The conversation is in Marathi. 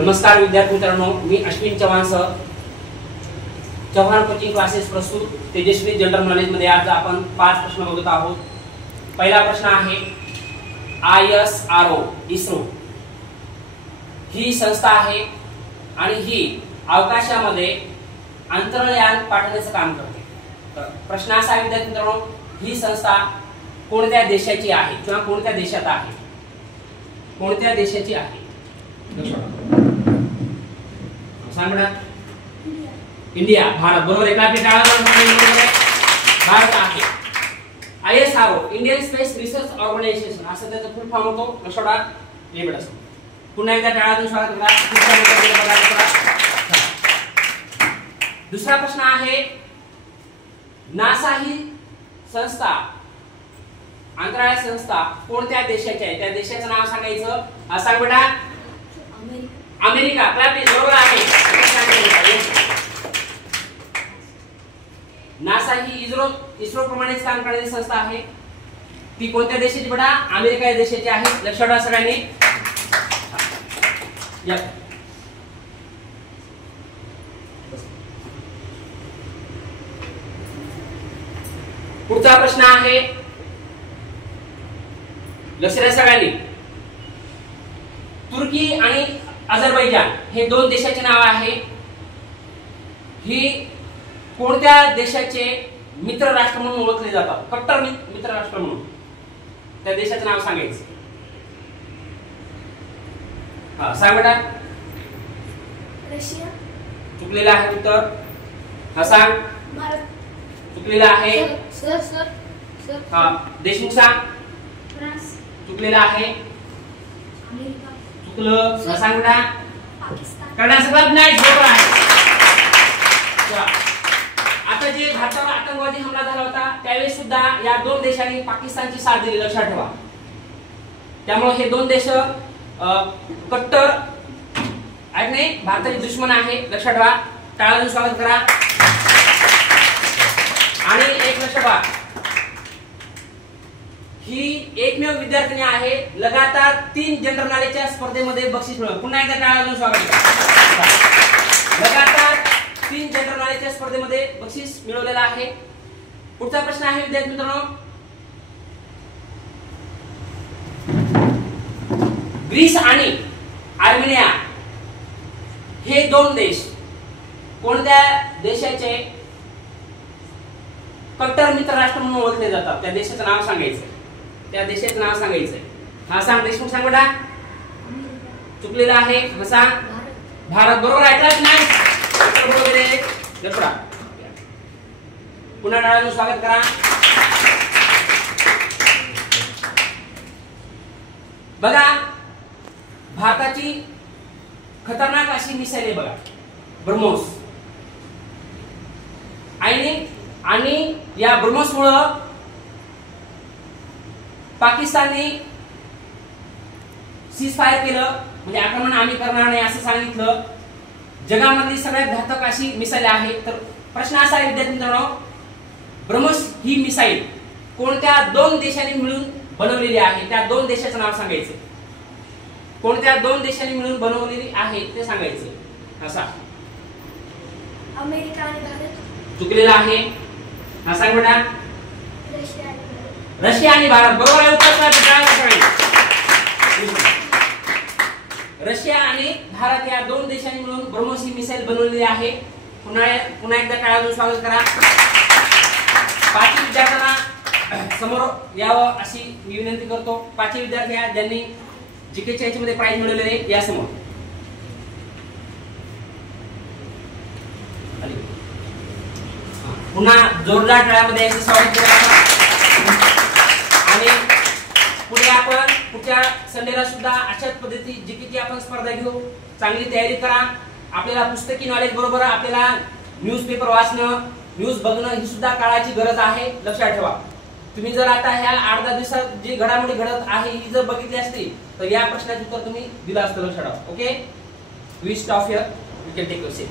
नमस्कार विद्यार्थी मित्रांनो, मी Ashwin Chavan sir, Chavan coaching classes प्रस्तुत तेजस्वी जनरल नॉलेज मध्ये आज आपण 5 प्रश्न बघत आहोत। पहिला प्रश्न आहे, ISRO इस्रो ही संस्था आहे आणि ही अवकाशामध्ये अंतराळयान पाठवण्याचं काम करते। तर प्रश्न असा आहे विद्यार्थी मित्रांनो, ही संस्था कोणत्या देशाची आहे किंवा कोणत्या देशात आहे? कोणत्या देशाची आहे? सांग बेटा। इंडिया, भारत, बरोबर आहे का? भारत आहे। ISRO Indian Space Research Organisation असं त्याचा फुल फॉर्म होतो। लक्षात हे बेटा पुन्हा एकदा टाळातून स्वागत करा। दुसरा प्रश्न आहे, नासा ही संस्था अंतराळ संस्था कोणत्या देशाची आहे? त्या देशाचं नाव सांगायचं। सांग बेटा। अमेरिका। क्लॅप बरोबर आहे। नासा ही इस्रो प्रमाणेच काम करणारी संस्था आहे। ती कोणत्या देशाची बेटा? अमेरिका या देशाची आहे। लक्षात ठेवा सगळ्यांनी। पुढचा प्रश्न आहे, लक्ष द्या सगळ्यांनी। तुर्की आणि अझरबैजान हे दोन देशाचे नाव आहे। ही कोणत्या देशाचे मित्र राष्ट्र म्हणून ओळखले जातात? कट्टर मित्र राष्ट्र म्हणून त्या देशाचं नाव सांगायचं। हा सांग बेटा। रशिया। चुकलेला आहे उत्तर। हा सांग। भारत। चुकलेला आहे। सर हा देशमुख सांग। फ्रान्स। चुकलेला आहे। अमेरिका। चुकलं। सांग बेटा। पाकिस्तान। कर्नाटक नाही, बरोबर आहे। आता जे भारतावर आतंकवादी हमला झाला होता त्यावेळेस सुद्धा या दोन देशांनी पाकिस्तानची साथ दिली। लक्षात ठेवा। त्यामुळे हे दोन देश कट्टर आहेत, नाही भारताचे दुश्मन आहे। लक्षात ठेवा। टाळातून स्वागत करा। आणि एक लक्षात ठेवा, ही एकमेव विद्यार्थिनी आहे लगातार 3 जनरल नॉलेजच्या स्पर्धेमध्ये बक्षीस मिळवलं। पुन्हा एकदा टाळातून स्वागत करा। लगातार 3 जनरल नॉलेजच्या स्पर्धेमध्ये बक्षीस मिळवलेलं आहे। पुढचा प्रश्न आहे विद्यार्थी मित्रांनो, ग्रीस आणि आर्मेनिया हे दोन देश कोणत्या देशाचे कट्टर मित्र राष्ट्र म्हणून ओळखले जातात? त्या देशाचं नाव सांगायचं। त्या देशाचं नाव सांगायचं। हा सांग देशमुख, सांग बेटा। चुकलेला आहे। हा सांग। भारत, बरोबर आहे। नाही बरोबर आहे। लक्षात ठेवा। पुन्हा टाळातून स्वागत करा। बघा, भारताची खतरनाक अशी मिसाईल आहे बघा, ब्रह्मोस। आणि या ब्रह्मोसमुळे पाकिस्तानने सीज फायर केलं, म्हणजे आक्रमण आम्ही करणार नाही असं सांगितलं। जगामधली सगळ्यात घातक अशी मिसाईल आहे। तर प्रश्न असा आहे विद्यार्थी मित्रांनो, ब्रह्मोस ही मिसाईल कोणत्या दोन देशांनी मिळून बनवलेली आहे? त्या दोन देशाचं नाव सांगायचं। कोणत्या दोन देशांनी मिळून बनवलेली आहे ते सांगायचं। असा अमेरिका आणि भारत। चुकलेला आहे। हा सांग बेटा। रशिया आणि भारत, बरोबर आहे उत्तर। रशिया आणि भारत या दोन देशांनी मिळून ब्रह्मोस ही मिसाईल बनवलेली आहे। पुन्हा एकदा टाळातून स्वागत करा। 5 विद्यार्थ्यांना समोर यावं अशी मी विनंती करतो। 5 विद्यार्थी आहेत ज्यांनी जीकेच्या याच्यामध्ये प्राइज मिळवलेले आहे, या समोर। पुन्हा जोरदार टाळ्यामध्ये याचं स्वागत करा। आणि पुढे आपण पुढच्या संडेला सुद्धा अशाच पद्धती जीकेची आपण स्पर्धा घेऊ। चांगली तयारी करा। आपल्याला पुस्तकी नॉलेज बरोबर आपल्याला न्यूजपेपर वाचणं, न्यूज बघणं ही सुद्धा काळाची गरज आहे। लक्षात ठेवा। तुम्ही जर आता ह्या 8-10 दिवसात जी घडामोडी घडत आहे ही जर बघितली असती तर या प्रश्नाचं उत्तर तुम्ही दिलं असतं। लक्षात ठेवा। Okay, we stop here, we can take your seat.